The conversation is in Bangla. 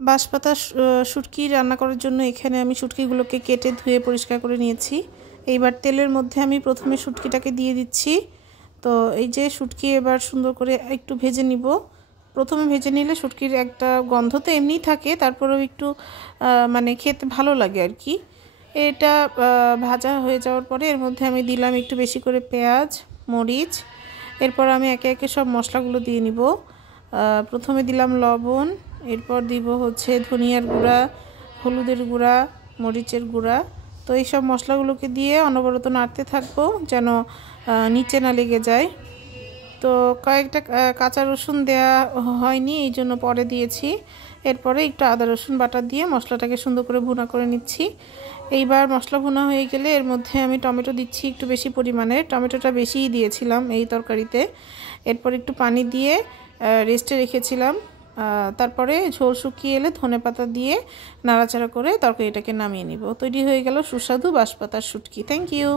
বাঁশপাতা শুটকি রান্না করার জন্য এখানে আমি শুটকিগুলোকে কেটে ধুয়ে পরিষ্কার করে নিয়েছি। এইবার তেলের মধ্যে আমি প্রথমে শুটকিটাকে দিয়ে দিচ্ছি। তো এই যে শুটকি এবার সুন্দর করে একটু ভেজে নিব। প্রথমে ভেজে নিলে শুটকির একটা গন্ধ তো এমনিই থাকে, তারপরেও একটু মানে খেতে ভালো লাগে আর কি। এটা ভাজা হয়ে যাওয়ার পরে এর মধ্যে আমি দিলাম একটু বেশি করে পেঁয়াজ, মরিচ। এরপর আমি একে একে সব মশলাগুলো দিয়ে নিব। প্রথমে দিলাম লবণ, এরপর দিব হচ্ছে ধনিয়ার গুঁড়া, হলুদের গুঁড়া, মরিচের গুঁড়া। তো এই সব মশলাগুলোকে দিয়ে অনবরত নাড়তে থাকবো যেন নিচে না লেগে যায়। তো কয়েকটা কাঁচা রসুন দেয়া হয়নি, এই জন্য পরে দিয়েছি। এরপরে একটু আদা রসুন বাটা দিয়ে মশলাটাকে সুন্দর করে ভুনা করে নিচ্ছি। এইবার মশলা ভুনা হয়ে গেলে এর মধ্যে আমি টমেটো দিচ্ছি একটু বেশি পরিমাণে, টমেটোটা বেশিই দিয়েছিলাম এই তরকারিতে। এরপর একটু পানি দিয়ে রেস্টে রেখেছিলাম। তারপরে ঝোল শুকিয়ে এলে ধনেপাতা দিয়ে নাড়াচাড়া করে তরকারিটাকে নামিয়ে নিব। তৈরি হয়ে গেল সুস্বাদু বাঁশপাতার শুটকি। Thank you.